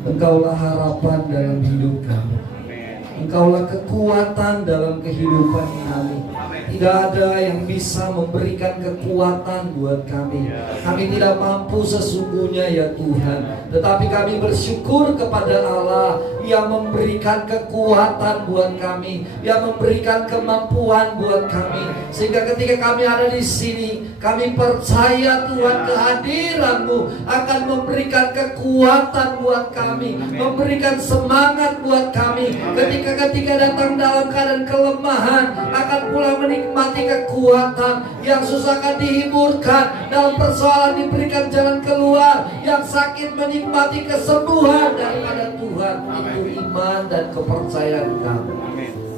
Engkaulah harapan dalam hidup kami. Engkaulah kekuatan dalam kehidupan kami. Tidak ada yang bisa memberikan kekuatan buat kami. Kami tidak mampu sesungguhnya ya Tuhan. Tetapi kami bersyukur kepada Allah yang memberikan kekuatan buat kami, yang memberikan kemampuan buat kami. Sehingga ketika kami ada di sini, kami percaya Tuhan kehadiran-Mu akan memberikan kekuatan buat kami, memberikan semangat buat kami. Ketika datang dalam keadaan kelemahan, akan pula menikmati kekuatan. Yang susah akan dihiburkan, dalam persoalan diberikan jalan keluar, yang sakit menikmati kesembuhan daripada Tuhan. Itu iman dan kepercayaan kami.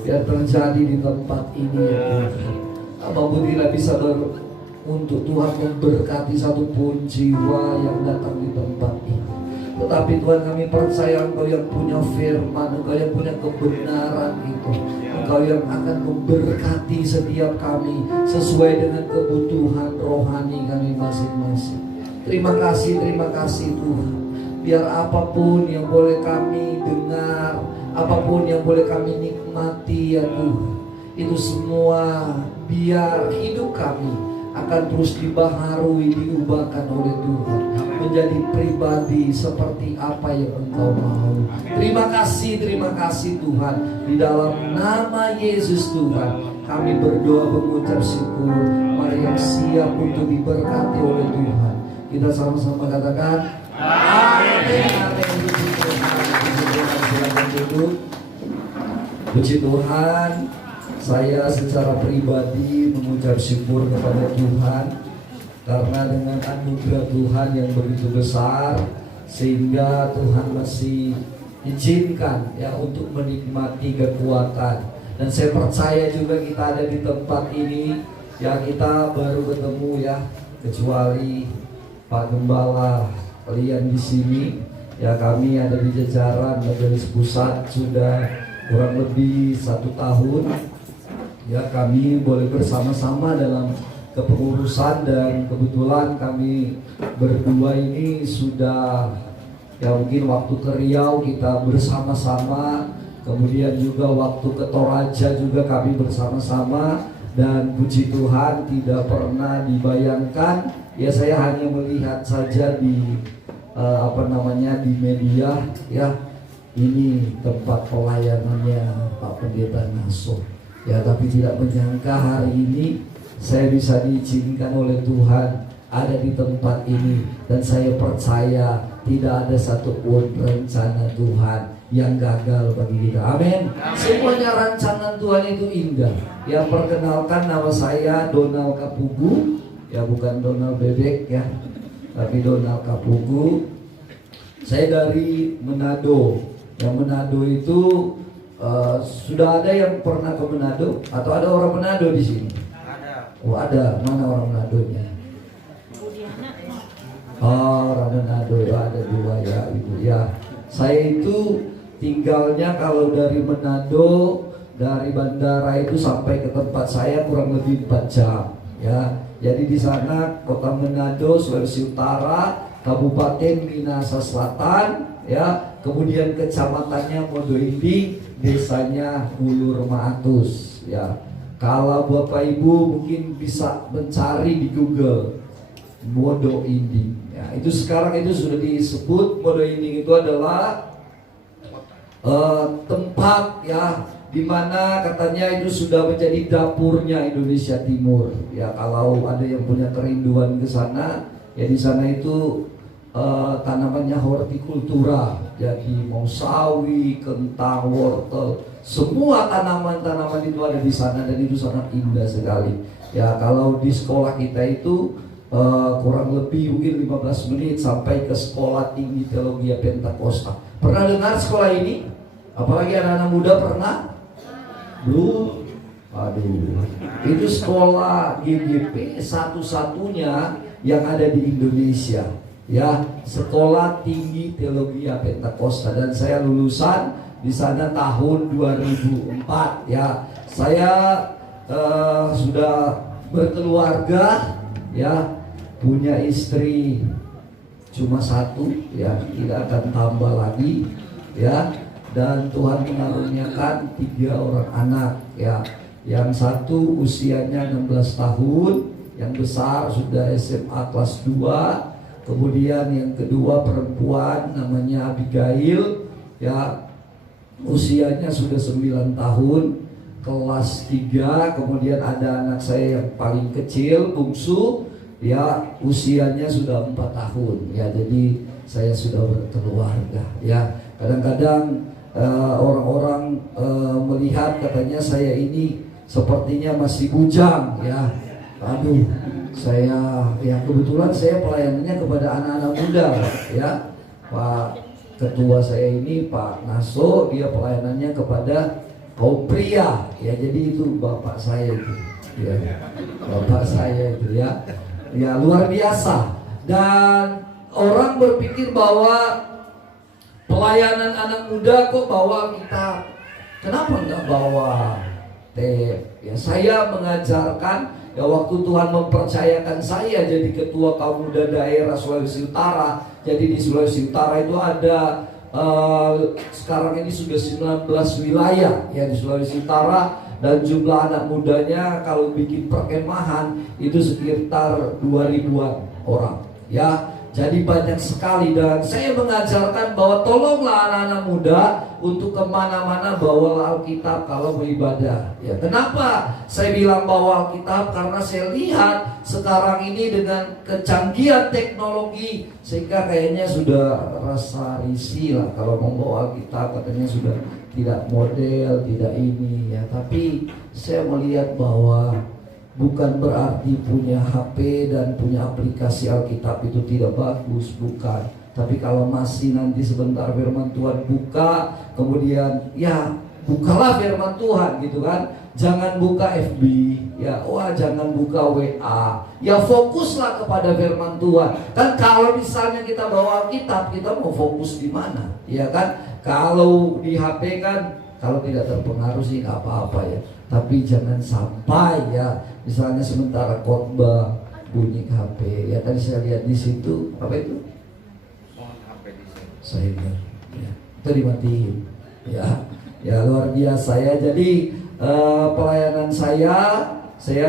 Biar terjadi di tempat ini ya Tuhan. Apapun tidak bisa untuk Tuhan memberkati satupun jiwa yang datang di tempat ini. Tetapi Tuhan, kami percaya Engkau yang punya firman, Engkau yang punya kebenaran itu, Engkau yang akan memberkati setiap kami sesuai dengan kebutuhan rohani kami masing-masing. Terima kasih Tuhan. Biar apapun yang boleh kami dengar, apapun yang boleh kami nikmati ya Tuhan, itu semua biar hidup kami akan terus dibaharui, diubahkan oleh Tuhan menjadi pribadi seperti apa yang Engkau mau. Terima kasih Tuhan. Di dalam nama Yesus Tuhan kami berdoa mengucap syukur. Mari yang siap untuk diberkati oleh Tuhan, kita sama-sama katakan amin. Silakan duduk. Puji Tuhan. Saya secara pribadi mengucap syukur kepada Tuhan karena dengan anugerah Tuhan yang begitu besar, sehingga Tuhan masih izinkan ya untuk menikmati kekuatan. Dan saya percaya juga kita ada di tempat ini ya, kita baru ketemu ya, kecuali Pak Gembala kalian di sini ya. Kami ada di jajaran Majelis Pusat sudah kurang lebih 1 tahun ya, kami boleh bersama-sama dalam kepengurusan. Dan kebetulan kami berdua ini sudah ya, mungkin waktu ke Riau kita bersama-sama, kemudian juga waktu ke Toraja juga kami bersama-sama. Dan puji Tuhan tidak pernah dibayangkan ya, saya hanya melihat saja di di media ya, ini tempat pelayanannya Pak Pendeta Naso ya, tapi tidak menyangka hari ini saya bisa diizinkan oleh Tuhan ada di tempat ini. Dan saya percaya tidak ada satupun rencana Tuhan yang gagal bagi kita. Amin. Semuanya rancangan Tuhan itu indah. Yang perkenalkan, nama saya Donald Kapugu ya, bukan Donald Bebek ya, tapi Donald Kapugu. Saya dari Manado. Yang Manado itu sudah ada yang pernah ke Manado atau ada orang Manado di sini? Ada. Oh ada. Mana orang Manadonya? Oh, orang Manado ya, ada 2 ya Ibu ya. Saya itu tinggalnya kalau dari Manado, dari bandara itu sampai ke tempat saya kurang lebih 4 jam ya. Jadi di sana Kota Manado, Sulawesi Utara, Kabupaten Minahasa Selatan ya, kemudian kecamatannya Modo Inding, desanya Hulu Rematus ya. Kalau Bapak Ibu mungkin bisa mencari di Google Modo Inding ya, itu sekarang itu sudah disebut Modo Inding itu adalah tempat ya, dimana katanya itu sudah menjadi dapurnya Indonesia Timur ya. Kalau ada yang punya kerinduan ke sana ya, di sana itu tanamannya hortikultura, jadi mau sawi, kentang, wortel, semua tanaman-tanaman itu ada di sana. Dan itu sangat indah sekali ya. Kalau di sekolah kita itu kurang lebih mungkin 15 menit sampai ke Sekolah Tinggi Teologi Pentakosta. Pernah dengar sekolah ini? Apalagi anak-anak muda pernah? Belum? Aduh, itu sekolah GGP satu-satunya yang ada di Indonesia ya, Sekolah Tinggi Teologi Pentakosta. Dan saya lulusan di sana tahun 2004 ya. Saya sudah berkeluarga ya, punya istri cuma satu ya, tidak akan tambah lagi ya. Dan Tuhan mengaruniakan 3 orang anak ya. Yang satu usianya 16 tahun, yang besar sudah SMA kelas 2. Kemudian yang kedua perempuan namanya Abigail ya, usianya sudah 9 tahun kelas 3. Kemudian ada anak saya yang paling kecil, bungsu ya, usianya sudah 4 tahun ya. Jadi saya sudah berkeluarga ya. Kadang-kadang orang-orang melihat katanya saya ini sepertinya masih bujang ya. Aduh, saya ya kebetulan saya pelayanannya kepada anak-anak muda ya. Pak ketua saya ini Pak Naso, dia pelayanannya kepada kaum pria ya. Jadi itu bapak saya itu ya. Bapak saya itu ya. Ya luar biasa. Dan orang berpikir bahwa pelayanan anak muda kok bawa kita, kenapa nggak bawa teh? Ya saya mengajarkan ya, waktu Tuhan mempercayakan saya jadi ketua kaum muda daerah Sulawesi Utara. Jadi di Sulawesi Utara itu ada sekarang ini sudah 19 wilayah ya di Sulawesi Utara, dan jumlah anak mudanya kalau bikin perkemahan itu sekitar 2000-an orang ya. Jadi banyak sekali, dan saya mengajarkan bahwa tolonglah anak-anak muda untuk kemana-mana bawa Alkitab kalau beribadah ya. Kenapa saya bilang bawa Alkitab? Karena saya lihat sekarang ini dengan kecanggihan teknologi, sehingga kayaknya sudah rasa risih lah kalau membawa Alkitab, katanya sudah tidak model, tidak ini ya. Tapi saya melihat bahwa bukan berarti punya HP dan punya aplikasi Alkitab itu tidak bagus, bukan. Tapi kalau masih nanti sebentar firman Tuhan buka, kemudian ya bukalah firman Tuhan gitu kan. Jangan buka FB ya, wah jangan buka WA. Ya fokuslah kepada firman Tuhan. Kan kalau misalnya kita bawa Alkitab, kita mau fokus di mana? Ya kan? Kalau di HP kan kalau tidak terpengaruh sih nggak apa-apa ya. Tapi jangan sampai ya, misalnya sementara khotbah bunyi HP ya. Tadi saya lihat di situ apa itu? Saya lihat ya, itu dimatiin ya. Ya luar biasa ya. Jadi pelayanan saya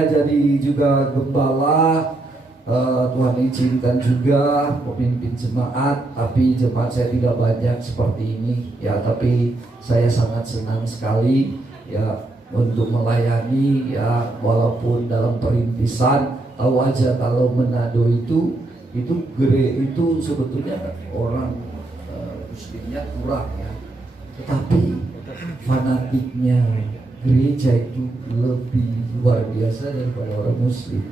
jadi juga gembala. Tuhan izinkan juga pemimpin jemaat, tapi jemaat saya tidak banyak seperti ini ya. Tapi saya sangat senang sekali ya untuk melayani ya, walaupun dalam perintisan. Tahu aja kalau Manado itu itu sebetulnya orang muslimnya kurang ya, tetapi fanatiknya gereja itu lebih luar biasa daripada orang muslim.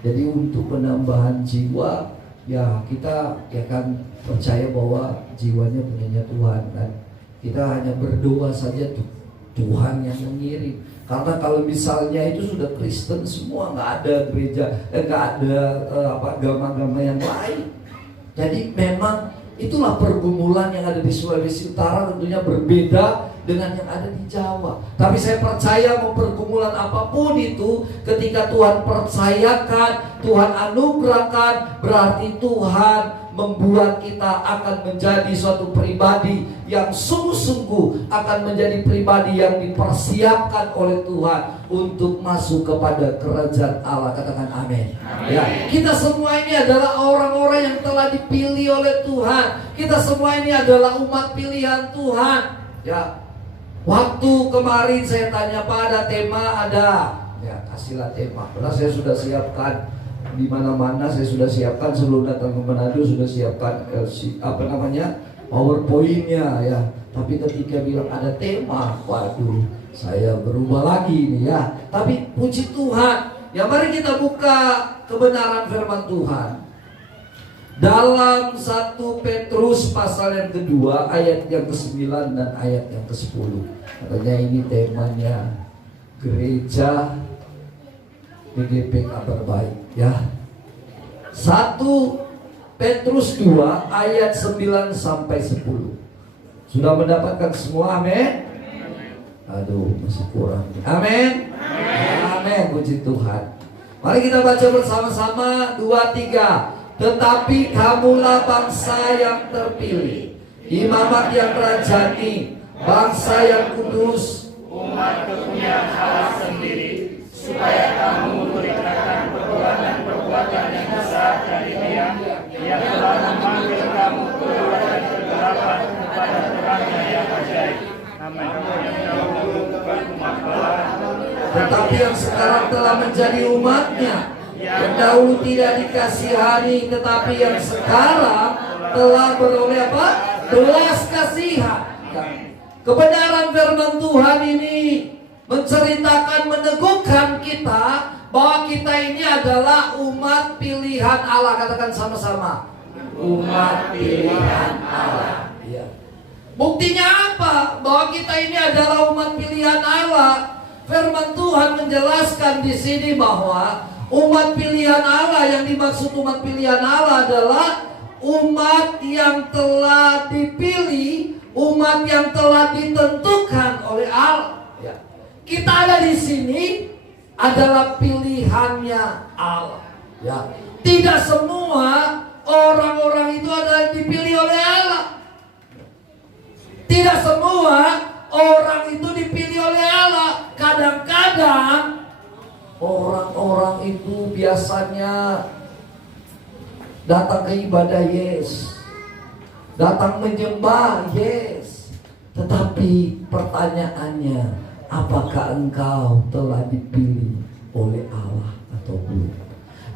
Jadi untuk penambahan jiwa ya, kita ya kan percaya bahwa jiwanya punyanya Tuhan kan. Kita hanya berdoa saja tuh, Tuhan yang mengirim. Karena kalau misalnya itu sudah Kristen semua, nggak ada gereja, nggak ada agama-agama yang lain. Jadi memang itulah pergumulan yang ada di Sulawesi Utara, tentunya berbeda dengan yang ada di Jawa. Tapi saya percaya mau pergumulan apapun itu, ketika Tuhan percayakan, Tuhan anugerahkan, berarti Tuhan membuat kita akan menjadi suatu pribadi yang sungguh-sungguh akan menjadi pribadi yang dipersiapkan oleh Tuhan untuk masuk kepada kerajaan Allah. Katakan amin. Ya, kita semua ini adalah orang-orang yang telah dipilih oleh Tuhan. Kita semua ini adalah umat pilihan Tuhan. Ya, waktu kemarin saya tanya, Pak ada tema? Ada. Ya, kasihlah tema. Karena saya sudah siapkan di mana-mana, saya sudah siapkan sebelum datang ke Manado, sudah siapkan PowerPoint-nya ya. Tapi ketika bilang ada tema, waduh, saya berubah lagi nih ya. Tapi puji Tuhan, ya mari kita buka kebenaran firman Tuhan dalam 1 Petrus pasal yang kedua, ayat yang ke-9 dan ayat yang ke-10. Katanya ini temanya gereja PGP Kabar Baik ya. 1 Petrus 2 ayat 9 sampai 10. Sudah mendapatkan semua? Amin. Aduh, masih kurang. Amin. Amin, puji Tuhan. Mari kita baca bersama-sama 2, 3. tetapi kamulah bangsa yang terpilih, imamat yang rajani, bangsa yang kudus, umat kepunyaan Allah sendiri, supaya kamu memberitakan perbuatan-perbuatan yang besar dari Dia yang telah memanggil kamu keluar dari kegelapan kepada terangnya yang ajaib. Amin. Tetapi yang sekarang telah menjadi umatnya, yang dahulu tidak dikasihani, tetapi yang sekarang telah beroleh apa? Belas kasihan. Kebenaran firman Tuhan ini menceritakan, meneguhkan kita bahwa kita ini adalah umat pilihan Allah. Katakan sama-sama, umat pilihan Allah. Ya. Buktinya apa? Bahwa kita ini adalah umat pilihan Allah. Firman Tuhan menjelaskan di sini bahwa umat pilihan Allah, yang dimaksud umat pilihan Allah adalah umat yang telah dipilih, umat yang telah ditentukan oleh Allah. Ya. Kita ada di sini adalah pilihannya Allah. Ya. Tidak semua orang-orang itu adalah dipilih oleh Allah. Tidak semua orang itu dipilih oleh Allah. Kadang-kadang orang-orang itu biasanya datang ke ibadah, yes, datang menyembah, yes, tetapi pertanyaannya, apakah engkau telah dipilih oleh Allah atau belum?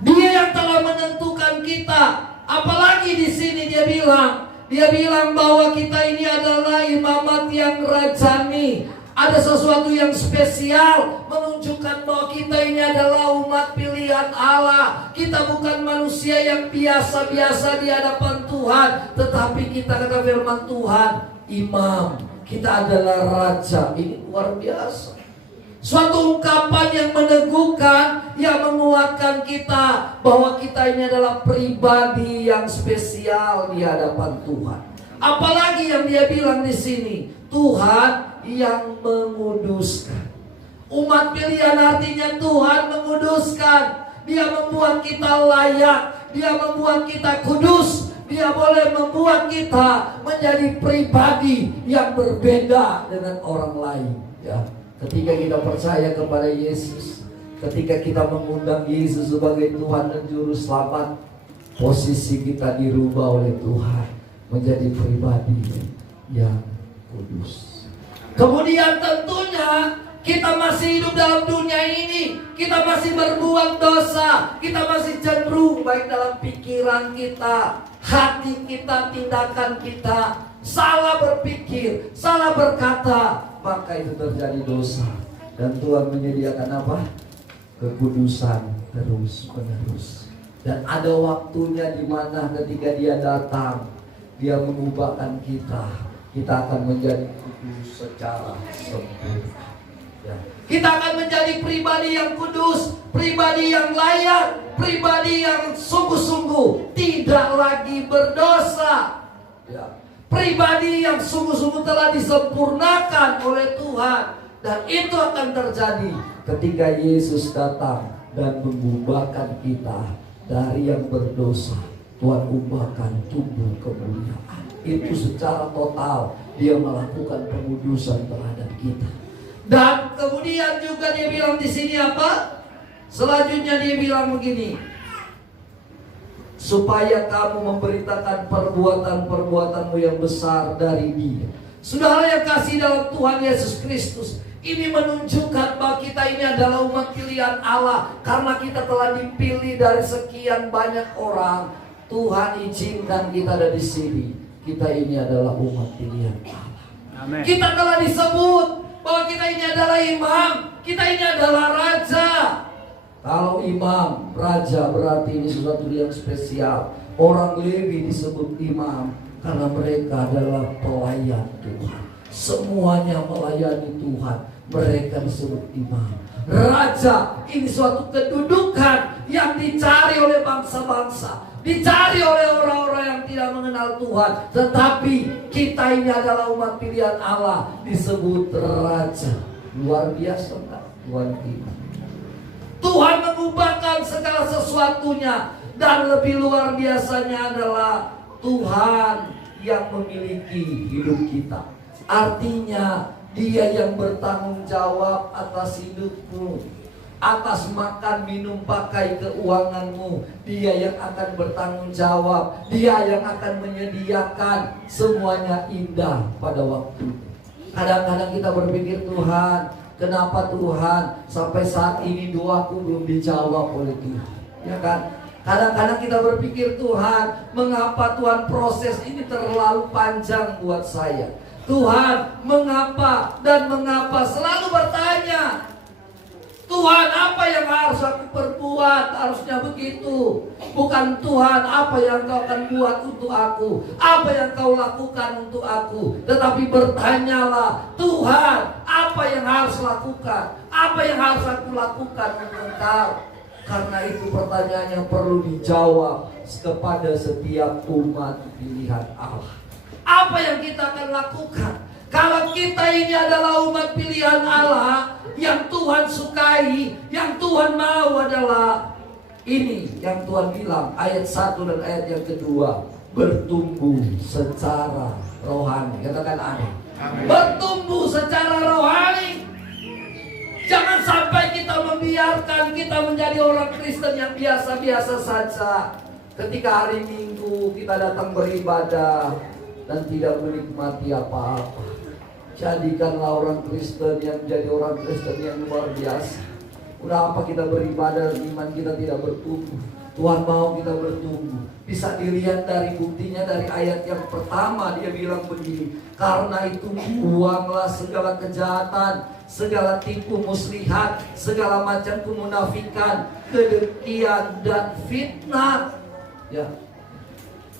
Dia yang telah menentukan kita. Apalagi di sini dia bilang bahwa kita ini adalah imamat yang rajani. Ada sesuatu yang spesial menunjukkan bahwa kita ini adalah umat pilihan Allah. Kita bukan manusia yang biasa-biasa di hadapan Tuhan, tetapi kita, kata firman Tuhan, imam. Kita adalah raja. Ini luar biasa. Suatu ungkapan yang meneguhkan, yang menguatkan kita bahwa kita ini adalah pribadi yang spesial di hadapan Tuhan. Apalagi yang dia bilang di sini, Tuhan yang menguduskan. Umat pilihan artinya Tuhan menguduskan. Dia membuat kita layak, Dia membuat kita kudus. Dia boleh membuat kita menjadi pribadi yang berbeda dengan orang lain. Ya, ketika kita percaya kepada Yesus, ketika kita mengundang Yesus sebagai Tuhan dan Juru Selamat, posisi kita dirubah oleh Tuhan menjadi pribadi yang kudus. Kemudian tentunya kita masih hidup dalam dunia ini, kita masih berbuat dosa, kita masih cenderung baik dalam pikiran kita, hati kita, tindakan kita, salah berpikir, salah berkata, maka itu terjadi dosa. Dan Tuhan menyediakan apa? Kekudusan terus menerus. Dan ada waktunya di mana ketika Dia datang, Dia mengubahkan kita. Kita akan menjadi kudus secara sempurna. Ya. Kita akan menjadi pribadi yang kudus, pribadi yang layak, pribadi yang sungguh-sungguh tidak lagi berdosa. Ya. Pribadi yang sungguh-sungguh telah disempurnakan oleh Tuhan. Dan itu akan terjadi ketika Yesus datang dan mengubahkan kita dari yang berdosa. Tuhan ubahkan tubuh kemuliaan. Itu secara total Dia melakukan pengudusan terhadap kita. Dan kemudian juga Dia bilang di sini apa? Selanjutnya Dia bilang begini, supaya kamu memberitakan perbuatan-perbuatanmu yang besar dari Dia. Saudara yang kasih dalam Tuhan Yesus Kristus, ini menunjukkan bahwa kita ini adalah umat pilihan Allah. Karena kita telah dipilih dari sekian banyak orang, Tuhan izinkan kita ada di sini. Kita ini adalah umat pilihan Allah. Amen. Kita telah disebut bahwa kita ini adalah imam, kita ini adalah raja. Kalau imam, raja, berarti ini sesuatu yang spesial. Orang Lewi disebut imam karena mereka adalah pelayan Tuhan. Semuanya melayani Tuhan, mereka disebut imam. Raja, ini suatu kedudukan yang dicari oleh bangsa-bangsa, dicari oleh orang-orang yang tidak mengenal Tuhan. Tetapi kita ini adalah umat pilihan Allah, disebut raja. Luar biasa kan? Tuhan kita. Tuhan mengubahkan segala sesuatunya. Dan lebih luar biasanya adalah Tuhan yang memiliki hidup kita. Artinya Dia yang bertanggung jawab atas hidupmu, atas makan, minum, pakai, keuanganmu. Dia yang akan bertanggung jawab. Dia yang akan menyediakan semuanya indah pada waktu. Kadang-kadang kita berpikir, Tuhan, kenapa Tuhan sampai saat ini doaku belum dijawab oleh Tuhan? Ya kan? Kadang-kadang kita berpikir, Tuhan, mengapa Tuhan proses ini terlalu panjang buat saya? Tuhan, mengapa dan mengapa? Selalu bertanya, Tuhan, apa yang harus aku perbuat? Harusnya begitu. Bukan Tuhan, apa yang kau akan buat untuk aku? Apa yang kau lakukan untuk aku? Tetapi bertanyalah, Tuhan, apa yang harus lakukan? Apa yang harus aku lakukan untuk Engkau? Karena itu pertanyaan yang perlu dijawab kepada setiap umat pilihan Allah. Apa yang kita akan lakukan? Kalau kita ini adalah umat pilihan Allah yang Tuhan sukai, yang Tuhan mau adalah ini yang Tuhan bilang, ayat 1 dan ayat yang kedua, bertumbuh secara rohani. Katakan amin. Bertumbuh secara rohani. Jangan sampai kita membiarkan kita menjadi orang Kristen yang biasa-biasa saja. Ketika hari Minggu kita datang beribadah dan tidak menikmati apa-apa. Jadikanlah orang Kristen yang menjadi orang Kristen yang luar biasa. Udah apa kita beribadah, iman kita tidak bertumbuh. Tuhan mau kita bertumbuh. Bisa dilihat dari buktinya dari ayat yang pertama, dia bilang begini, karena itu buanglah segala kejahatan, segala tipu muslihat, segala macam kemunafikan, kedengkian dan fitnah. Ya.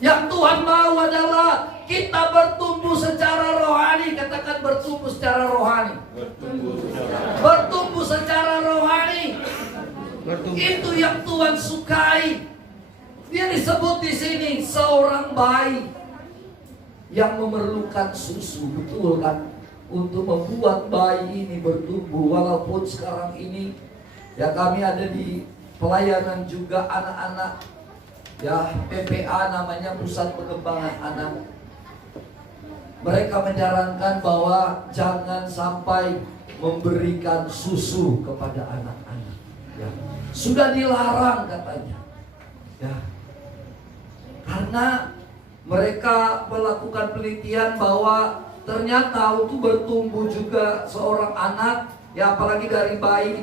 Yang Tuhan mau adalah kita bertumbuh secara rohani. Katakan bertumbuh secara rohani. Bertumbuh secara rohani. Itu yang Tuhan sukai. Dia disebut di sini seorang bayi yang memerlukan susu, betul kan? Untuk membuat bayi ini bertumbuh. Walaupun sekarang ini ya kami ada di pelayanan juga anak-anak, ya PPA namanya, Pusat Pengembangan Anak. Mereka menyarankan bahwa jangan sampai memberikan susu kepada anak-anak. Ya. Sudah dilarang katanya. Ya. Karena mereka melakukan penelitian bahwa ternyata untuk bertumbuh juga seorang anak, ya apalagi dari bayi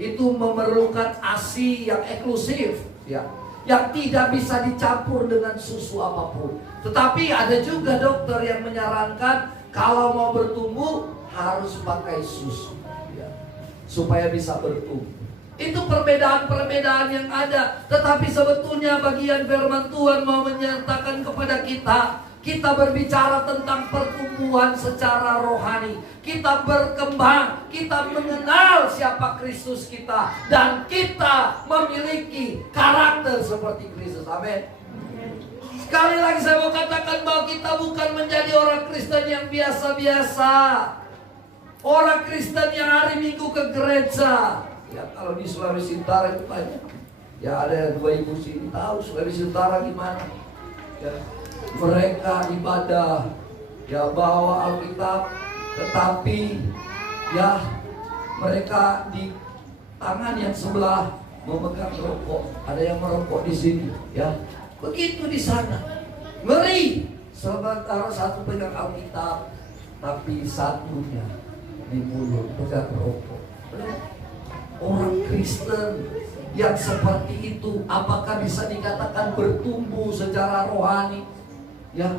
itu memerlukan ASI yang eksklusif, ya, yang tidak bisa dicampur dengan susu apapun. Tetapi ada juga dokter yang menyarankan kalau mau bertumbuh harus pakai susu, ya, supaya bisa bertumbuh. Itu perbedaan-perbedaan yang ada. Tetapi sebetulnya bagian firman Tuhan mau menyatakan kepada kita, kita berbicara tentang pertumbuhan secara rohani. Kita berkembang, kita mengenal siapa Kristus kita, dan kita memiliki karakter seperti Kristus. Amin. Sekali lagi saya mau katakan bahwa kita bukan menjadi orang Kristen yang biasa-biasa. Orang Kristen yang hari Minggu ke gereja. Ya kalau di Sulawesi Utara itu banyak. Ya ada 2 ibu sini tahu Sulawesi Utara gimana. Ya, mereka ibadah, ya bawa Alkitab, tetapi ya mereka di tangan yang sebelah memegang rokok. Ada yang merokok di sini, ya. Begitu di sana. Ngeri. Sementara satu pegang Alkitab, tapi satunya di mulut pegang rokok. Orang Kristen yang seperti itu apakah bisa dikatakan bertumbuh secara rohani? Ya,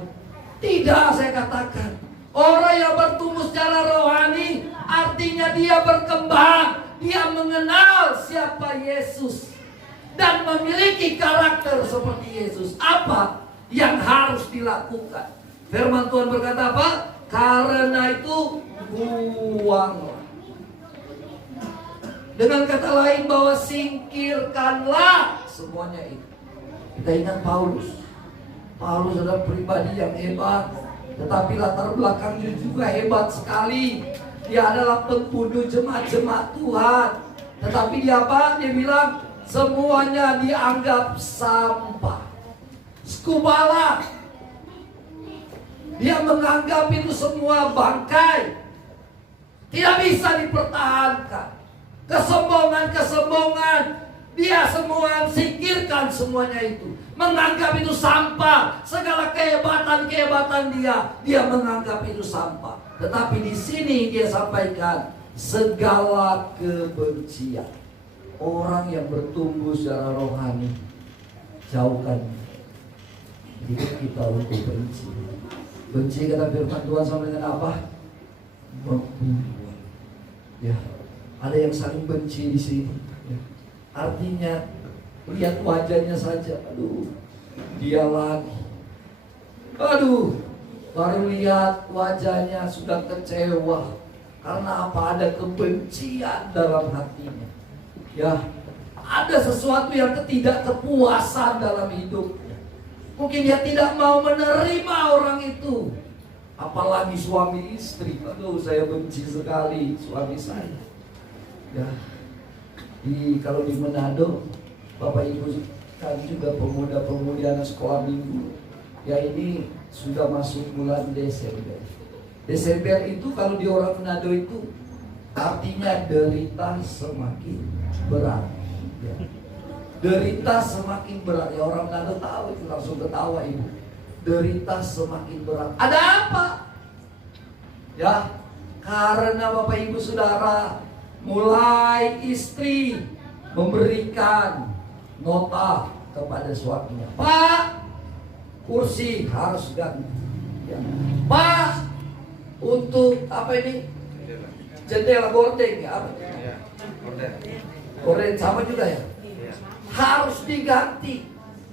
tidak, saya katakan. Orang yang bertumbuh secara rohani artinya dia berkembang, dia mengenal siapa Yesus dan memiliki karakter seperti Yesus. Apa yang harus dilakukan? Firman Tuhan berkata apa? Karena itu buanglah. Dengan kata lain bahwa singkirkanlah semuanya itu. Kita ingat Paulus. Paulus adalah pribadi yang hebat, tetapi latar belakangnya juga hebat sekali. Dia adalah pembunuh jemaat-jemaat Tuhan. Tetapi dia apa? Dia bilang, semuanya dianggap sampah. Skubala, dia menganggap itu semua bangkai, tidak bisa dipertahankan. Kesombongan, dia semua singkirkan semuanya itu, menganggap itu sampah. Segala kehebatan dia menganggap itu sampah. Tetapi di sini dia sampaikan segala kebencian. Orang yang bertumbuh secara rohani, jauhkan hidup kita untuk benci. Benci kata firman Tuhan sama dengan apa? Membunuh. Ya, ada yang saling benci di sini. Ya. Artinya lihat wajahnya saja, aduh, dia lagi. Aduh, baru lihat wajahnya sudah kecewa. Karena apa? Ada kebencian dalam hatinya. Ya, ada sesuatu yang ketidakpuasan dalam hidupnya. Mungkin dia tidak mau menerima orang itu. Apalagi suami istri. Aduh, saya benci sekali suami saya. Ya, kalau di Manado, Bapak Ibu kan juga pemuda-pemudi anak sekolah minggu. Ya, ini sudah masuk bulan Desember. Desember itu kalau di orang Manado itu artinya derita semakin berat. Ya. Derita semakin berat. Ya, orang Manado tahu itu, langsung ketawa ibu. Derita semakin berat. Ada apa? Ya, karena Bapak Ibu Saudara, mulai istri memberikan nota kepada suaminya. Pak, kursi harus ganti. Ya. Pak, untuk apa ini? Jendela gorden ya? Apa? Gorden sama juga ya? Harus diganti.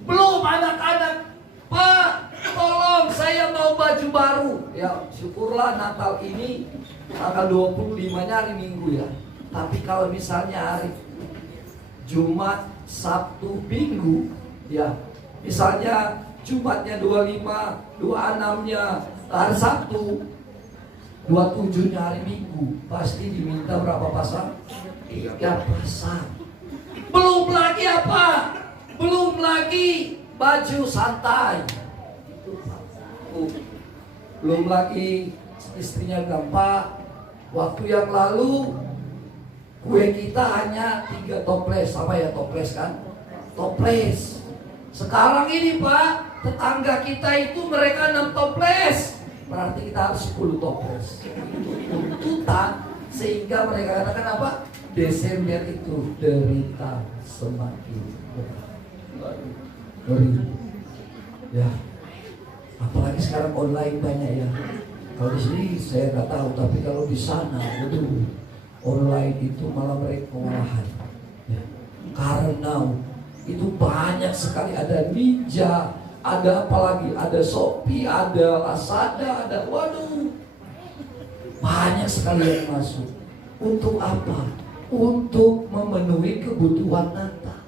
Belum anak-anak, Pak, tolong saya mau baju baru. Ya, syukurlah Natal ini tanggal 25-nya hari Minggu ya. Tapi kalau misalnya hari Jumat, Sabtu, Minggu ya, misalnya Jumatnya 25, 26-nya hari Sabtu, 27-nya hari Minggu, pasti diminta berapa pasang? 3 pasang. Belum lagi apa? Belum lagi baju santai. Belum lagi istrinya bilang, Pak, waktu yang lalu kue kita hanya 3 toples. Apa ya toples kan? Toples. Sekarang ini Pak, tetangga kita itu mereka 6 toples. Berarti kita harus 10 toples. Tuntutan sehingga mereka katakan apa? Desember itu derita semakin berat. Ya, apalagi sekarang online banyak ya. Kalau di sini saya nggak tahu, tapi kalau di sana, waduh, online itu malah mereka kewalahan. Ya. Karena itu banyak sekali, ada Ninja, ada apalagi, ada Shopee, ada Lazada, ada, waduh, banyak sekali yang masuk. Untuk apa? Untuk memenuhi kebutuhan Natal.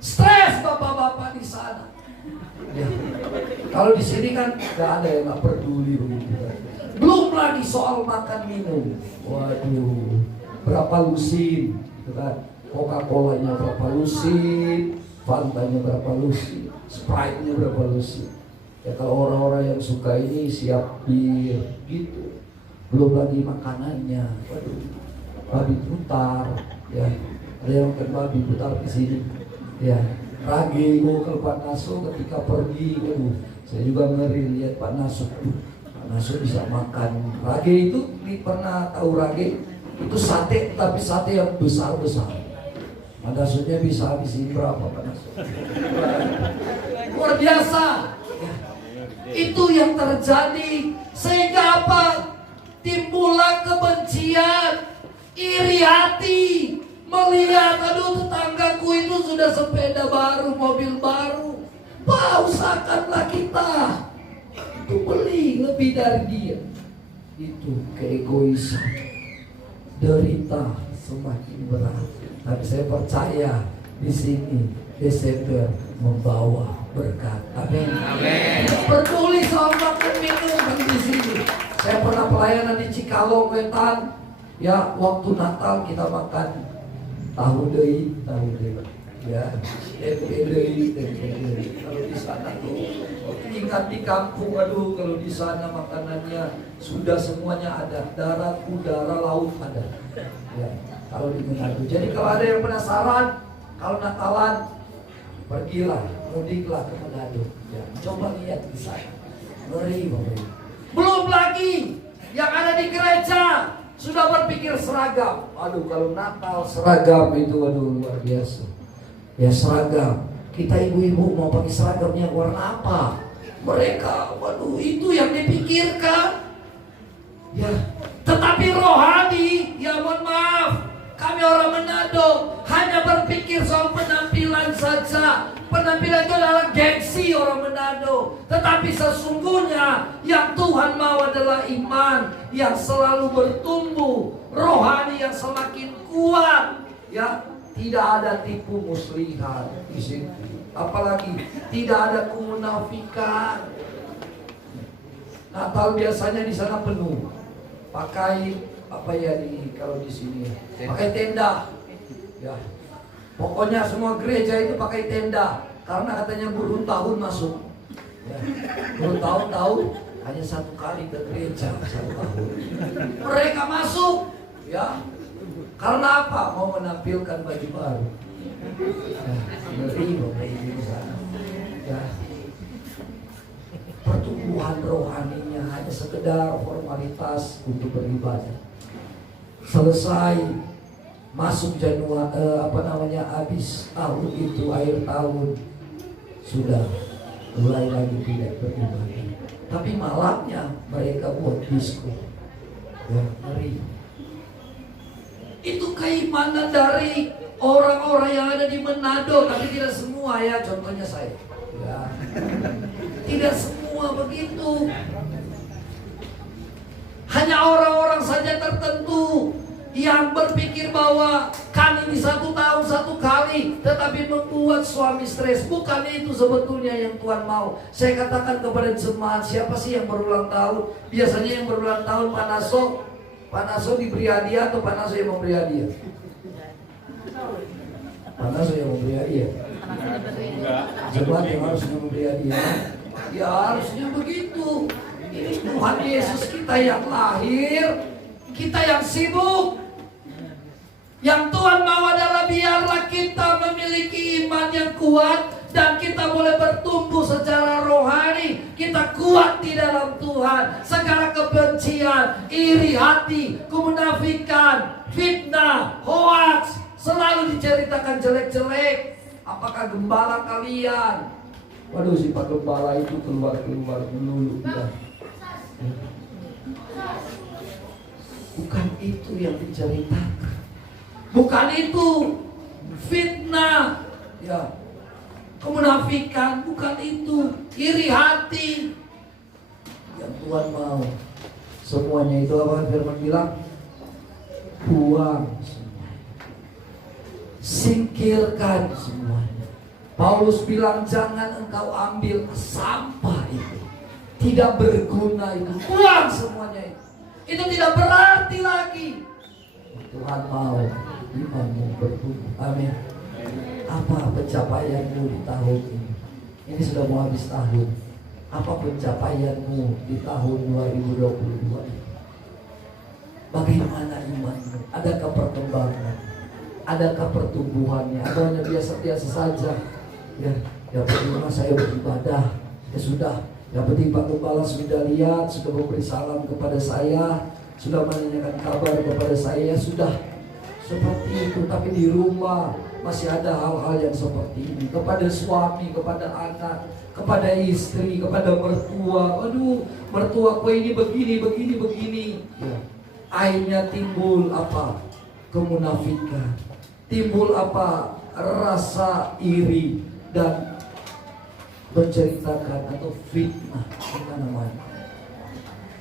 Stres bapak-bapak di sana. Ya. Kalau di sini kan nggak ada yang nggak peduli begitu kan. Belum lagi soal makan minum. Waduh, berapa lusin, gitu kan? Coca-Colanya berapa lusin, Fantanya berapa lusin, Sprite-nya berapa lusin. Ya kalau orang-orang yang suka ini siap bir, gitu. Belum lagi makanannya. Waduh, babi putar, ya. Ada yang makan babi putar di sini, ya. Rage go ke Pak Naso ketika pergi, waduh, saya juga ngeri lihat Pak Naso. Pak Naso bisa makan rage itu, pernah tahu rage? Itu sate, tapi sate yang besar-besar. Pak Nasonya bisa habisin berapa Pak Naso? Luar biasa. Ya. Itu yang terjadi sehingga apa? Timbullah kebencian, iri hati. Melihat, aduh tetanggaku itu sudah sepeda baru, mobil baru. Pak, usahakanlah kita untuk beli lebih dari dia. Itu keegoisan. Derita semakin berat. Tapi saya percaya di sini Desember membawa berkat. Amin. Amin. Peduli soal makan minum kan di sini. Saya pernah pelayanan di Cikalong Wetan. Ya, waktu Natal kita makan tahu deh. Ya, tempele. Kalau di sana tuh ingat di kampung, aduh kalau di sana makanannya sudah semuanya ada, darat, udara, laut ada. Ya, kalau di Manado. Jadi kalau ada yang penasaran, kalau Natalan, pergilah, mudiklah ke Manado. Ya, coba lihat di sana. Ngeri. Belum lagi yang ada di gereja sudah berpikir seragam. Aduh, kalau Natal seragam itu aduh luar biasa. Ya seragam. Kita ibu-ibu mau pakai seragamnya warna apa? Mereka, waduh, itu yang dipikirkan. Ya, tetapi rohani, ya mohon maaf, kami orang Manado hanya berpikir soal penampilan saja. Penampilan itu adalah gengsi orang Manado. Tetapi sesungguhnya yang Tuhan mau adalah iman yang selalu bertumbuh, rohani yang semakin kuat. Ya, tidak ada tipu muslihat di sini. Apalagi tidak ada kemunafikan. Natal biasanya di sana penuh. Pakai apa ya kalau di sini? Pakai tenda. Ya. Pokoknya semua gereja itu pakai tenda karena katanya burung tahun masuk. Ya. Burung tahun hanya satu kali ke gereja satu tahun. Mereka masuk, ya. Karena apa? Mau menampilkan baju baru. Ngeri di sana. Ya. Pertumbuhan rohaninya hanya sekedar formalitas untuk beribadah. Selesai masuk Januari, habis tahun itu akhir tahun sudah mulai lagi tidak beribadah. Tapi malamnya mereka buat disko. Ya, ngeri. Itu keimanan dari orang-orang yang ada di Manado, tapi tidak semua ya, contohnya saya. Ya. Tidak semua begitu. Hanya orang-orang saja tertentu yang berpikir bahwa kami di satu tahun satu kali, tetapi membuat suami stres. Bukan itu sebetulnya yang Tuhan mau. Saya katakan kepada jemaat, siapa sih yang berulang tahun? Biasanya yang berulang tahun Pak Naso diberi hadiah atau Pak Naso yang memberi hadiah? Pak Naso yang memberi hadiah. Jemaat yang harus memberi hadiah. Ya harusnya begitu. Ini Tuhan Yesus kita yang lahir, kita yang sibuk. Yang Tuhan mau adalah biarlah kita memiliki iman yang kuat dan kita boleh bertumbuh secara rohani. Kita kuat di dalam Tuhan. Segala kebencian, iri hati, kemunafikan, fitnah, hoax selalu diceritakan jelek-jelek. Apakah gembala kalian? Waduh, si Pak Gembala itu keluar dulu ya. Bukan itu yang diceritakan. Bukan itu fitnah, ya, kemunafikan, bukan itu, iri hati. Yang Tuhan mau semuanya itu apa firman bilang? Buang semuanya. Singkirkan semuanya. Paulus bilang jangan engkau ambil sampah itu. Tidak berguna itu. Buang semuanya itu. Itu tidak berarti lagi. Tuhan mau imanmu bertumbuh. Amin. Apa pencapaianmu di tahun ini? Ini sudah mau habis tahun. Apa pencapaianmu di tahun 2022 ini? Bagaimana imanmu? Adakah perkembangan? Adakah pertumbuhannya? Atau hanya biasa-biasa saja? Ya percuma saya beribadah. Ya sudah. Yang penting Pak Gembala sudah lihat, sudah memberi salam kepada saya, sudah menanyakan kabar kepada saya, sudah seperti itu. Tapi di rumah masih ada hal-hal yang seperti ini. Kepada suami, kepada anak, kepada istri, kepada mertua. Aduh, mertuaku ini begini. Ya. Akhirnya timbul apa? Kemunafikan. Timbul apa? Rasa iri dan menceritakan atau fitnah mana-mana.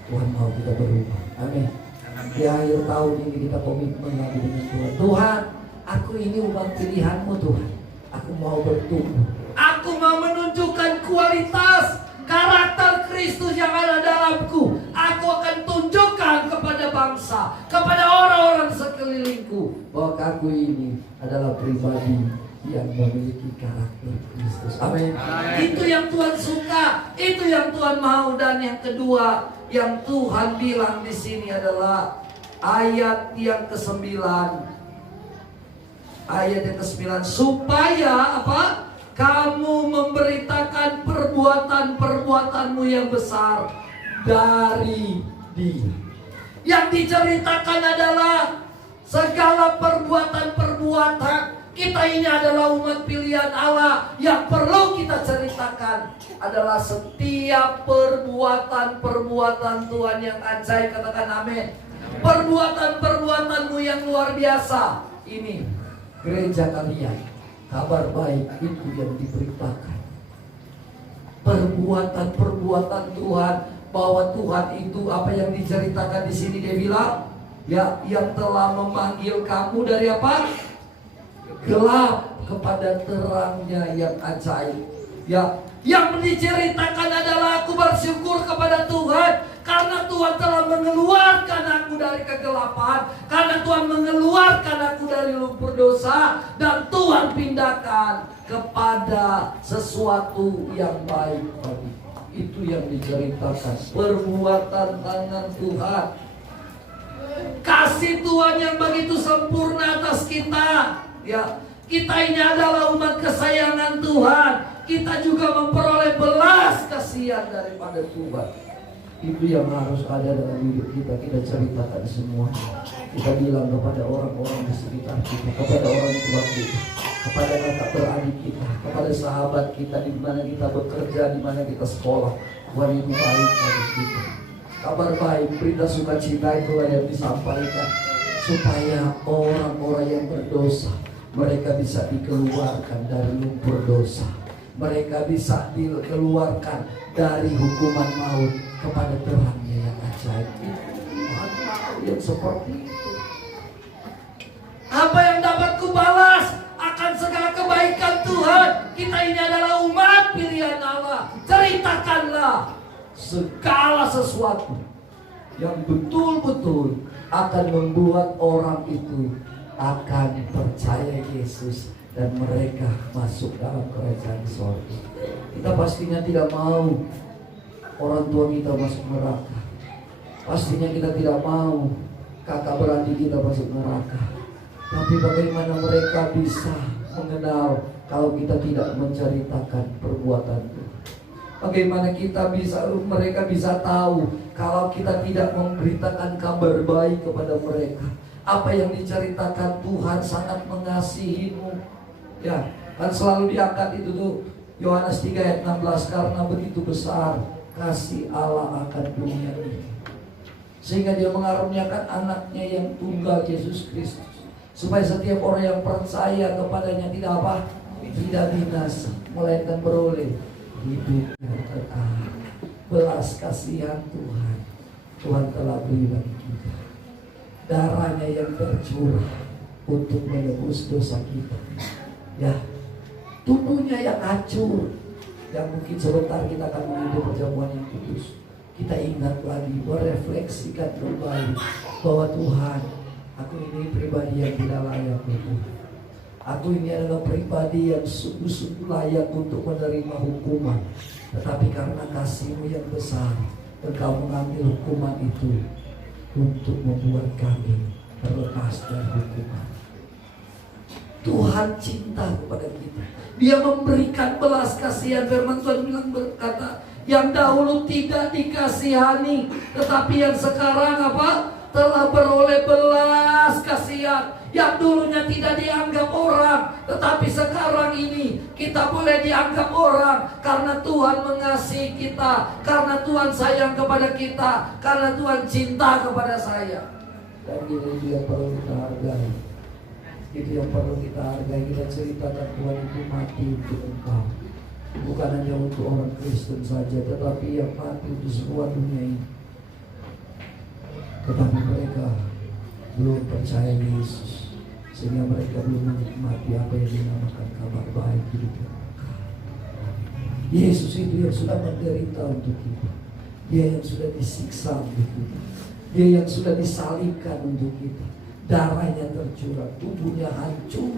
Tuhan mau kita berubah. Amin. Di akhir tahun ini kita komitmen lagi dengan Tuhan. Tuhan, aku ini umat pilihan-Mu Tuhan. Aku mau bertumbuh. Aku mau menunjukkan kualitas karakter Kristus yang ada dalamku. Aku akan tunjukkan kepada bangsa, kepada orang-orang sekelilingku bahwa aku ini adalah pribadi yang memiliki karakter Kristus. Amin. Itu yang Tuhan suka, itu yang Tuhan mau. Dan yang kedua yang Tuhan bilang di sini adalah ayat yang ke-9. Ayat yang ke-9, supaya apa? Kamu memberitakan perbuatan-perbuatanmu yang besar dari Dia. Yang diceritakan adalah segala perbuatan-perbuatan kita. Ini adalah umat pilihan Allah. Yang perlu kita ceritakan adalah setiap perbuatan-perbuatan Tuhan yang ajaib. Katakan amin. Perbuatan-perbuatanmu yang luar biasa. Ini gereja kalian, kabar baik itu yang diberitakan. Perbuatan-perbuatan Tuhan, bahwa Tuhan itu apa yang diceritakan di sini. Dia bilang, ya, yang telah memanggil kamu dari apa? Gelap kepada terangnya yang ajaib. Ya, yang diceritakan adalah aku bersyukur kepada Tuhan karena Tuhan telah mengeluarkan aku dari kegelapan, karena Tuhan mengeluarkan aku dari lumpur dosa, dan Tuhan pindahkan kepada sesuatu yang baik bagi. Itu yang diceritakan, perbuatan tangan Tuhan. Kasih Tuhan yang begitu sempurna atas kita. Ya, kita ini adalah umat kesayangan Tuhan. Kita juga memperoleh belas kasihan daripada Tuhan. Itu yang harus ada dalam hidup kita. Kita ceritakan semua. Kita bilang kepada orang-orang di sekitar kita, kepada orang tua kita, kepada kakak beradik kita, kepada sahabat kita, di mana kita bekerja, di mana kita sekolah. Tuhan itu baik bagi kita. Kabar baik, berita sukacita itulah yang disampaikan, supaya orang-orang yang berdosa, mereka bisa dikeluarkan dari lumpur dosa. Mereka bisa dikeluarkan dari hukuman maut kepada terangnya yang ajaib. Tuhan mau yang seperti itu. Apa yang dapat kubalas akan segala kebaikan Tuhan? Kita ini adalah umat pilihan Allah. Ceritakanlah segala sesuatu yang betul-betul akan membuat orang itu akan percaya Yesus dan mereka masuk dalam kerajaan sorga. Kita pastinya tidak mau orang tua kita masuk neraka. Pastinya kita tidak mau kakak beradik kita masuk neraka. Tapi bagaimana mereka bisa mengenal kalau kita tidak menceritakan perbuatan Tuhan? Bagaimana mereka bisa tahu kalau kita tidak memberitakan kabar baik kepada mereka? Apa yang diceritakan Tuhan sangat mengasihimu. Ya, kan selalu diangkat itu tuh Yohanes 3 ayat 16, karena begitu besar kasih Allah akan dunia ini, sehingga Dia mengaruniakan anaknya yang tunggal, Yesus Kristus, supaya setiap orang yang percaya kepadanya tidak apa? Tidak binasa, melainkan beroleh hidup yang kekal. Belas kasihan Tuhan telah beri bagi kita. Darahnya yang tercurah untuk menebus dosa kita. Ya, tubuhnya yang hancur, yang mungkin sebentar kita akan menghidup perjamuan yang kudus. Kita ingat lagi, merefleksikan kembali bahwa Tuhan, aku ini pribadi yang tidak layak Tuhan. Aku ini adalah pribadi yang sungguh-sungguh layak untuk menerima hukuman. Tetapi karena kasih-Mu yang besar, Engkau mengambil hukuman itu untuk membuat kami terlepas dari hukuman. Tuhan cinta kepada kita. Dia memberikan belas kasihan. Firman Tuhan bilang berkata, yang dahulu tidak dikasihani, tetapi yang sekarang apa? Telah beroleh belas kasihan. Yang dulunya tidak dianggap orang, tetapi sekarang ini kita boleh dianggap orang karena Tuhan mengasihi kita, karena Tuhan sayang kepada kita, karena Tuhan cinta kepada saya. Dan itu yang perlu kita hargai. Itu yang perlu kita hargai. Kita ceritakan Tuhan itu mati untuk engkau, bukan hanya untuk orang Kristen saja, tetapi yang mati untuk semua dunia ini. Tetapi mereka belum percaya Yesus, sehingga mereka belum menikmati apa yang dinamakan kabar baik hidup yang kekal. Yesus itu yang sudah menderita untuk kita. Dia yang sudah disiksa untuk kita. Dia yang sudah disalibkan untuk kita. Darahnya tercurah, tubuhnya hancur.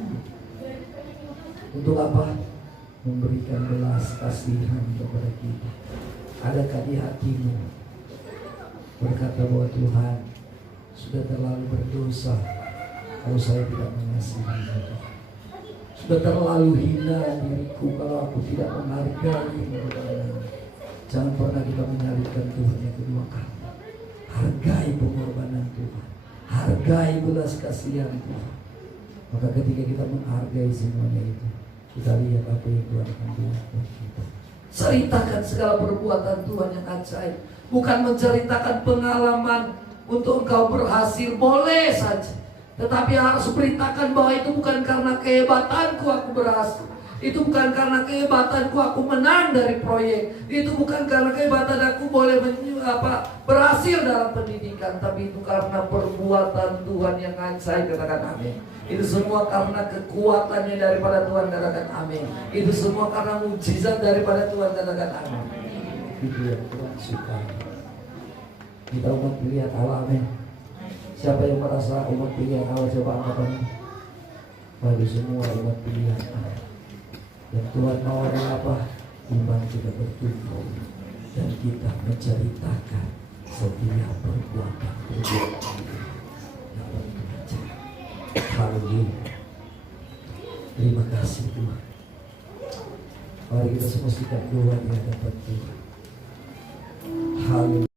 Untuk apa? Memberikan belas kasihan kepada kita. Adakah di hatimu berkata bahwa Tuhan, sudah terlalu berdosa kalau saya tidak mengasihi Engkau. Sudah terlalu hina diriku kalau aku tidak menghargai Engkau. Jangan pernah kita menyalibkan Tuhan yang kedua kali. Hargai pengorbanan Tuhan, hargai belas kasihan Tuhan. Maka ketika kita menghargai semuanya itu, kita lihat apa yang Tuhan akan buat buat kita. Ceritakan segala perbuatan Tuhan yang ajaib. Bukan menceritakan pengalaman untuk engkau berhasil, boleh saja. Tetapi harus beritakan bahwa itu bukan karena kehebatanku aku berhasil. Itu bukan karena kehebatanku aku menang dari proyek. Itu bukan karena kehebatan aku boleh berhasil dalam pendidikan. Tapi itu karena perbuatan Tuhan yang ajaib. Katakan amin. Itu semua karena kekuatannya daripada Tuhan. Katakan amin. Itu semua karena mujizat daripada Tuhan. Katakan amin. Itu yang Tuhan suka. Kita umat pilihan Allah, amin. Siapa yang merasa umat pilihan Allah, coba angkat tangan. Bagi semua umat pilihan Allah. Dan Tuhan mau apa? Iman kita bertumbuh dan kita menceritakan setiap perbuatan yang kita. Haleluya. Terima kasih Tuhan. Mari kita semua sikat doa di hadapan Tuhan. Haleluya.